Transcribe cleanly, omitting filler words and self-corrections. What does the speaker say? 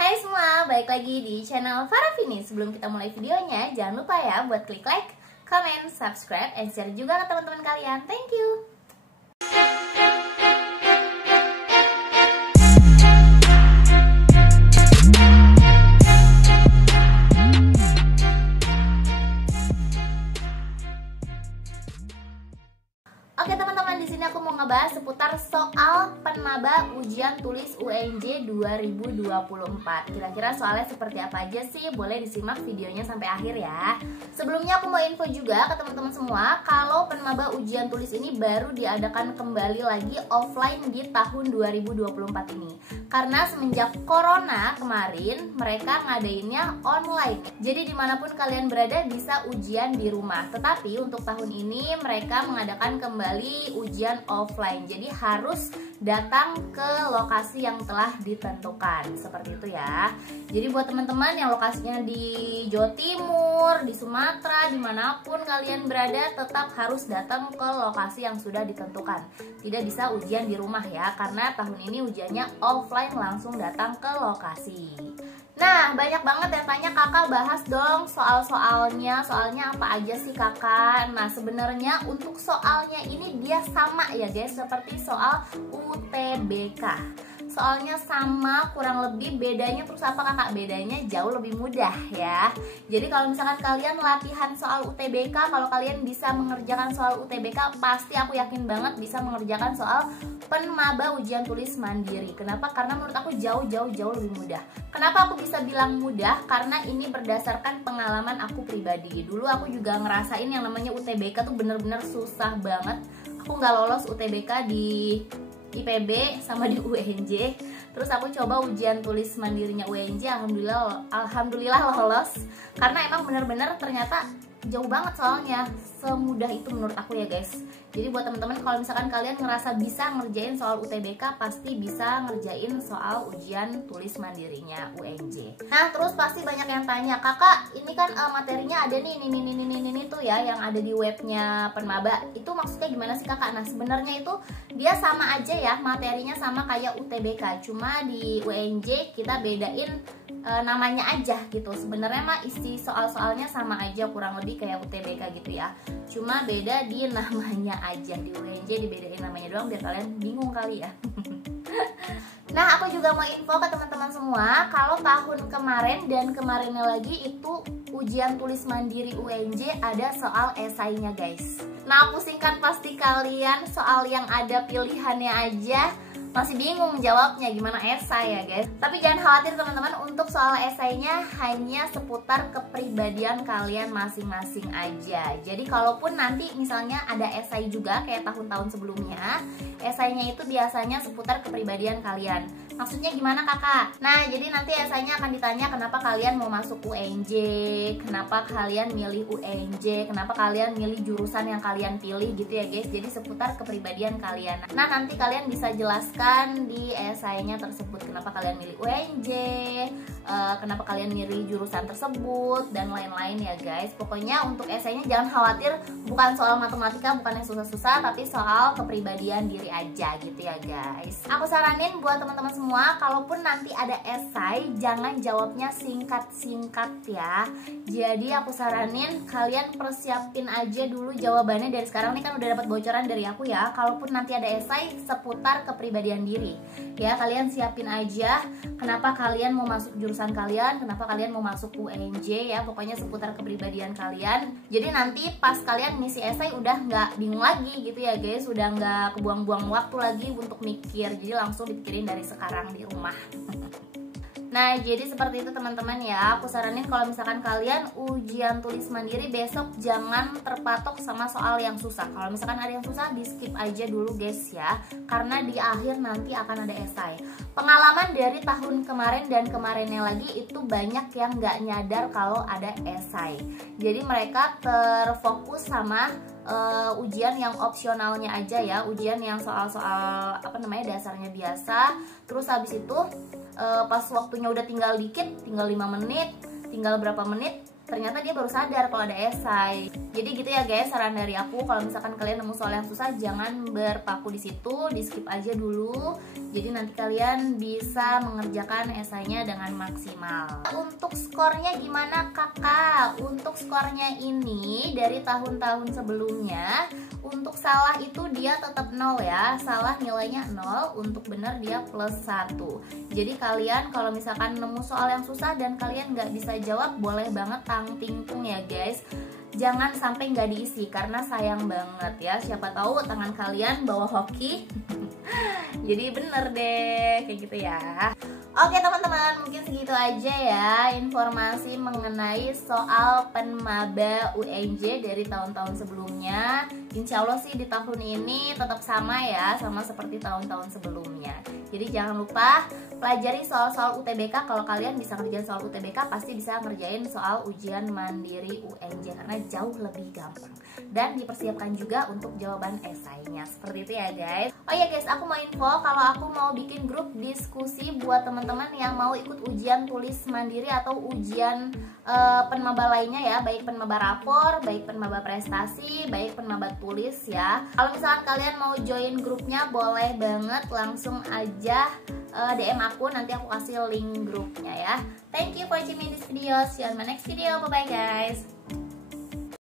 Hai semua, balik lagi di channel Farafini. Sebelum kita mulai videonya, jangan lupa ya buat klik like, comment, subscribe, and share juga ke teman-teman kalian. Thank you. Oke teman-teman, di sini aku mau ngebahas seputar soal penmaba ujian tulis UNJ 2024. Kira-kira soalnya seperti apa aja sih? Boleh disimak videonya sampai akhir ya. Sebelumnya aku mau info juga ke teman-teman semua kalau penmaba ujian tulis ini baru diadakan kembali lagi offline di tahun 2024 ini. Karena semenjak corona kemarin mereka ngadainnya online. Jadi dimanapun kalian berada bisa ujian di rumah. Tetapi untuk tahun ini mereka mengadakan kembali ujian offline, jadi harus datang ke lokasi yang telah ditentukan seperti itu ya. Jadi buat teman-teman yang lokasinya di Jawa Timur, di Sumatera, dimanapun kalian berada tetap harus datang ke lokasi yang sudah ditentukan. Tidak bisa ujian di rumah ya, karena tahun ini ujiannya offline, langsung datang ke lokasi. Nah, banyak banget yang tanya, kakak bahas dong soalnya apa aja sih kakak? Nah, sebenarnya untuk soalnya ini dia sama ya guys, seperti soal UTBK. Soalnya sama, kurang lebih, bedanya terus apa kakak? Bedanya jauh lebih mudah ya. Jadi kalau misalkan kalian latihan soal UTBK, kalau kalian bisa mengerjakan soal UTBK, pasti aku yakin banget bisa mengerjakan soal penmaba ujian tulis mandiri. Kenapa? Karena menurut aku jauh lebih mudah. Kenapa aku bisa bilang mudah? Karena ini berdasarkan pengalaman aku pribadi. Dulu aku juga ngerasain yang namanya UTBK tuh bener-bener susah banget. Aku nggak lolos UTBK di IPB sama di UNJ. Terus aku coba ujian tulis mandirinya UNJ, alhamdulillah lolos. Karena emang bener-bener ternyata jauh banget soalnya, semudah itu menurut aku ya guys. Jadi buat teman-teman kalau misalkan kalian ngerasa bisa ngerjain soal UTBK, pasti bisa ngerjain soal ujian tulis mandirinya UNJ. Nah terus pasti banyak yang tanya, kakak ini kan materinya ada nih ini tuh ya yang ada di webnya penmaba. Itu maksudnya gimana sih kakak? Nah sebenarnya itu dia sama aja ya, materinya sama kayak UTBK, cuma di UNJ kita bedain namanya aja gitu. Sebenarnya mah isi soal-soalnya sama aja, kurang lebih kayak UTBK gitu ya, cuma beda di namanya aja. Di UNJ dibedain namanya doang biar kalian bingung kali ya. Nah aku juga mau info ke teman-teman semua kalau tahun kemarin dan kemarinnya lagi itu ujian tulis mandiri UNJ ada soal esainya guys. Nah aku singkat pasti kalian soal yang ada pilihannya aja masih bingung jawabnya gimana esai ya guys. Tapi jangan khawatir teman-teman, untuk soal esainya hanya seputar kepribadian kalian masing-masing aja. Jadi kalaupun nanti misalnya ada esai juga kayak tahun-tahun sebelumnya, esainya itu biasanya seputar kepribadian kalian. Maksudnya gimana kakak? Nah jadi nanti esainya akan ditanya kenapa kalian mau masuk UNJ, kenapa kalian milih UNJ, kenapa kalian milih jurusan yang kalian pilih gitu ya guys. Jadi seputar kepribadian kalian. Nah nanti kalian bisa jelaskan di esainya tersebut kenapa kalian milih UNJ, kenapa kalian milih jurusan tersebut, dan lain-lain ya guys. Pokoknya untuk esainya jangan khawatir, bukan soal matematika, bukan yang susah-susah, tapi soal kepribadian diri aja gitu ya guys. Aku saranin buat teman-teman semua, kalaupun nanti ada esai jangan jawabnya singkat-singkat ya. Jadi aku saranin kalian persiapin aja dulu jawabannya dari sekarang. Nih kan udah dapat bocoran dari aku ya. Kalaupun nanti ada esai seputar kepribadian diri ya, kalian siapin aja kenapa kalian mau masuk jurusan kalian, kenapa kalian mau masuk UNJ ya. Pokoknya seputar kepribadian kalian. Jadi nanti pas kalian ngisi esai udah nggak bingung lagi gitu ya guys, udah nggak kebuang-buang waktu lagi untuk mikir. Jadi langsung dipikirin dari sekarang di rumah. Nah jadi seperti itu teman-teman ya. Aku saranin kalau misalkan kalian ujian tulis mandiri besok jangan terpatok sama soal yang susah. Kalau misalkan ada yang susah di skip aja dulu guys ya, karena di akhir nanti akan ada esai. Pengalaman dari tahun kemarin dan kemarinnya lagi itu banyak yang nggak nyadar kalau ada esai. Jadi mereka terfokus sama ujian yang opsionalnya aja ya, ujian yang soal-soal apa namanya dasarnya biasa. Terus habis itu pas waktunya udah tinggal dikit, tinggal 5 menit, tinggal berapa menit, ternyata dia baru sadar kalau ada esai. Jadi gitu ya guys, saran dari aku, kalau misalkan kalian nemu soal yang susah jangan berpaku di situ, di skip aja dulu. Jadi nanti kalian bisa mengerjakan esainya dengan maksimal. Untuk skornya gimana kakak? Untuk skornya ini dari tahun-tahun sebelumnya, untuk salah itu dia tetap 0 ya. Salah nilainya 0, untuk benar dia plus 1. Jadi kalian kalau misalkan nemu soal yang susah dan kalian nggak bisa jawab, boleh banget tangtingtung ya guys. Jangan sampai nggak diisi karena sayang banget ya. Siapa tahu tangan kalian bawa hoki. Jadi bener deh kayak gitu ya. Oke teman-teman, mungkin segitu aja ya informasi mengenai soal penmaba UNJ dari tahun-tahun sebelumnya. Insya Allah sih di tahun ini tetap sama ya, sama seperti tahun-tahun sebelumnya. Jadi jangan lupa pelajari soal-soal UTBK. Kalau kalian bisa ngerjain soal UTBK, pasti bisa ngerjain soal ujian mandiri UNJ karena jauh lebih gampang. Dan dipersiapkan juga untuk jawaban esainya. Seperti itu ya guys. Oh ya guys, aku mau info kalau aku mau bikin grup diskusi buat teman-teman yang mau ikut ujian tulis mandiri atau ujian penmaba lainnya ya, baik penmaba rapor, baik penmaba prestasi, baik penmaba tulis ya. Kalau misalkan kalian mau join grupnya, boleh banget langsung aja DM aku, nanti aku kasih link grupnya ya. Thank you for watching this video. See you on my next video. Bye bye guys.